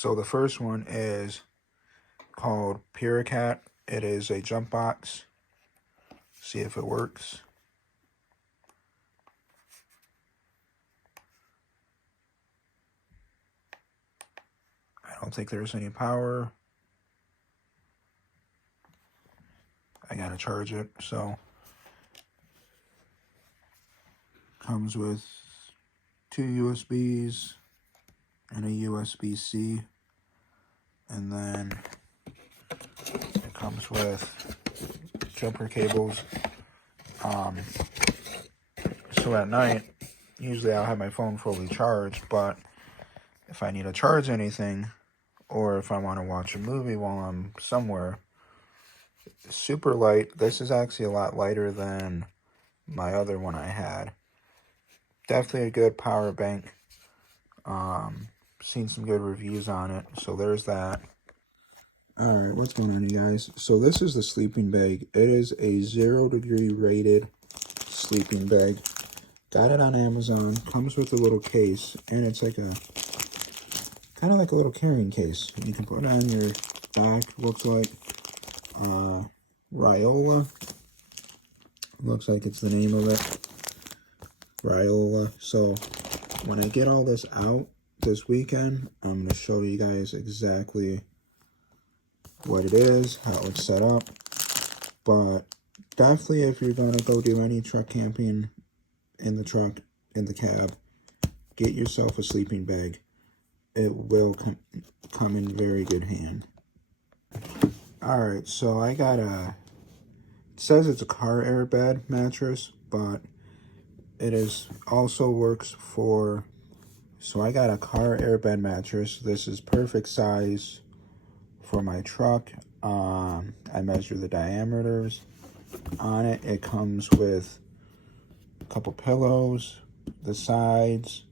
So the first one is called Puricat. It is a jump box. See if it works. I don't think there's any power. I gotta charge it. So comes with 2 USBs and a USB-C, and then it comes with jumper cables. So at night, usually I'll have my phone fully charged, but if I need to charge anything, or if I want to watch a movie while I'm somewhere, it's super light. This is actually a lot lighter than my other one I had. Definitely a good power bank. Seen some good reviews on it, so there's that. Alright, what's going on, you guys? So this is the sleeping bag. It is a 0-degree rated sleeping bag. Got it on Amazon. Comes with a little case, and it's like a kind of like a little carrying case. You can put it on your back. Looks like Ryola. Looks like it's the name of it. Ryola. So when I get all this out this weekend, I'm going to show you guys exactly what it is, how it's set up. But definitely, if you're going to go do any truck camping in the truck, in the cab, get yourself a sleeping bag. It will come in very good hand. Alright, so I got it says it's a car airbed mattress, but it is also works for, so I got a car airbed mattress. This is perfect size for my truck. I measure the diameters on it. It comes with a couple pillows, the sides,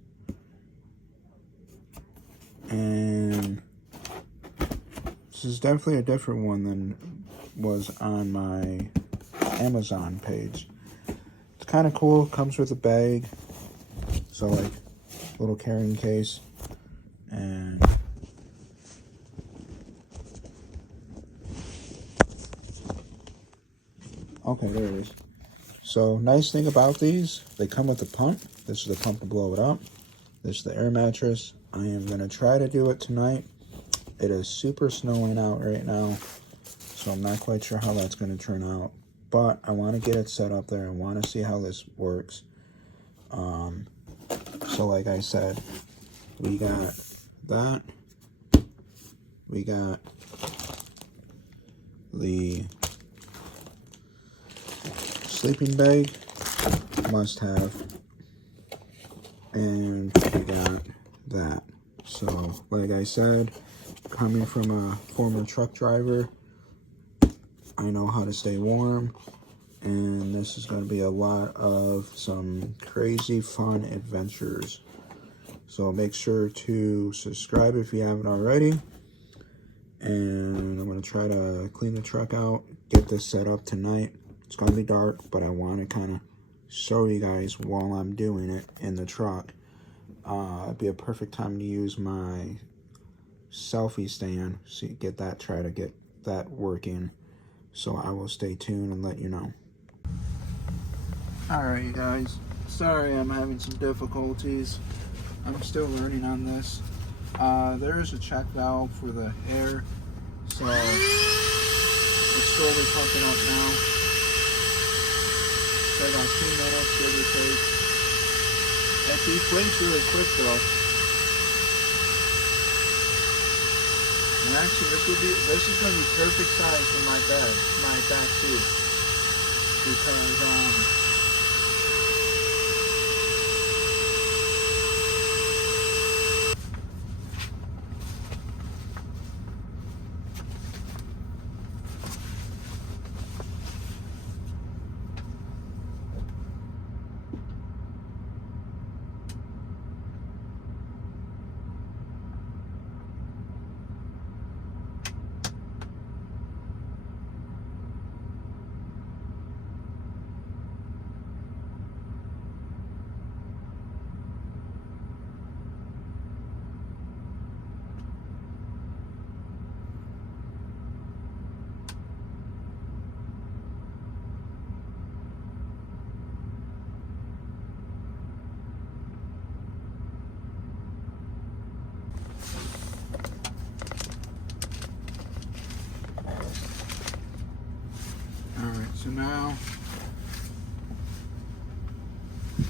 and this is definitely a different one than was on my Amazon page. It's kind of cool. Comes with a bag, so like a little carrying case, and okay, there it is. So nice thing about these, they come with a pump. This is the pump to blow it up. This is the air mattress. I am going to try to do it tonight. It is super snowing out right now, so I'm not quite sure how that's going to turn out. But I want to get it set up there. I want to see how this works. So like I said, we got that. We got the sleeping bag, must have. And we got that. So like I said, coming from a former truck driver, I know how to stay warm, and this is going to be a lot of some crazy fun adventures. So make sure to subscribe if you haven't already, and I'm going to try to clean the truck out, get this set up tonight. It's going to be dark, but I want to kind of show you guys while I'm doing it in the truck. It'd be a perfect time to use my selfie stand, so try to get that working. So I will stay tuned and let you know. Alright, you guys. Sorry I'm having some difficulties. I'm still learning on this. There is a check valve for the air, so it's slowly pumping up now. So about 2 minutes, give or take. It deflates really quick though. And actually, this is going to be perfect size for my bed, my back seat, because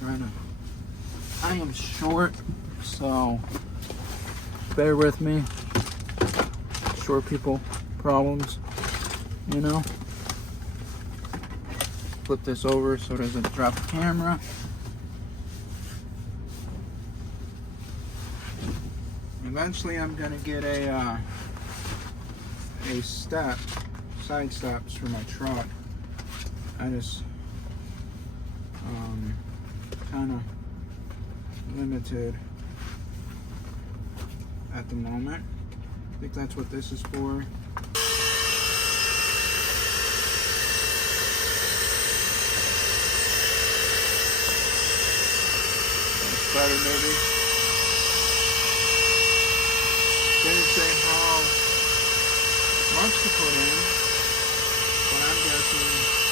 I am short, so bear with me. Short people problems, you know. Flip this over so it doesn't drop the camera. Eventually I'm gonna get a side steps for my truck. I just kind of limited at the moment. I think that's what this is for. That's better, maybe. Didn't say how much to put in, but I'm guessing.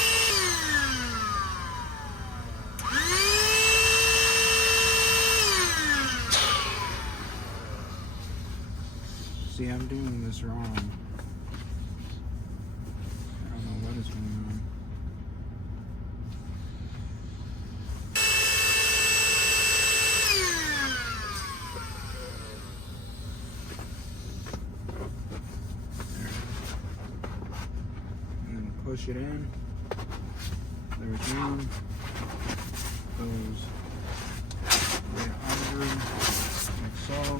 See, I'm doing this wrong. I don't know what is going on. There. And then push it in. There we go. Goes right under, like so.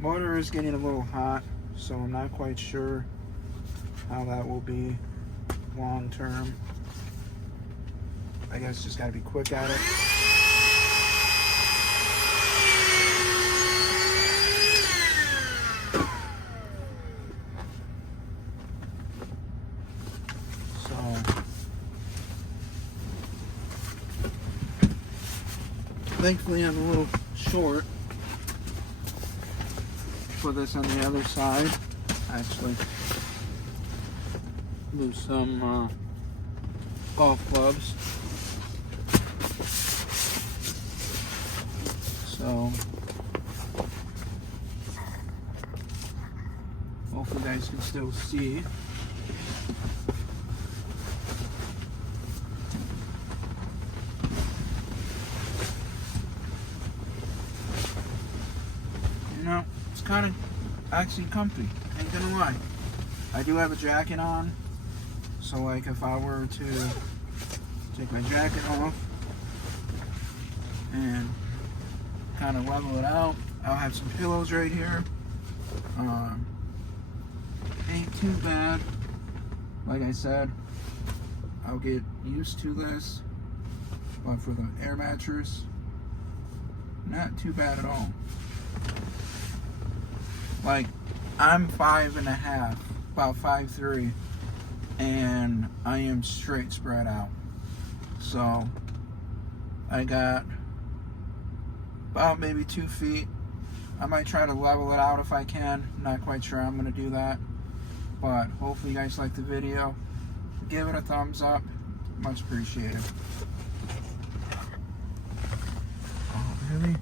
Motor is getting a little hot, so I'm not quite sure how that will be long term. I guess just gotta be quick at it. So thankfully I'm a little short. Put this on the other side. Actually, lose some golf clubs. So hopefully you guys can still see. You know, it's kind of actually comfy, ain't gonna lie. I do have a jacket on, so like if I were to take my jacket off and kind of level it out, I'll have some pillows right here. Ain't too bad. Like I said, I'll get used to this, but for the air mattress, not too bad at all. Like, I'm 5.5, about 5'3", and I am straight spread out. So I got about maybe 2 feet. I might try to level it out if I can. Not quite sure I'm gonna do that, but hopefully you guys like the video. Give it a thumbs up, much appreciated. Oh, really?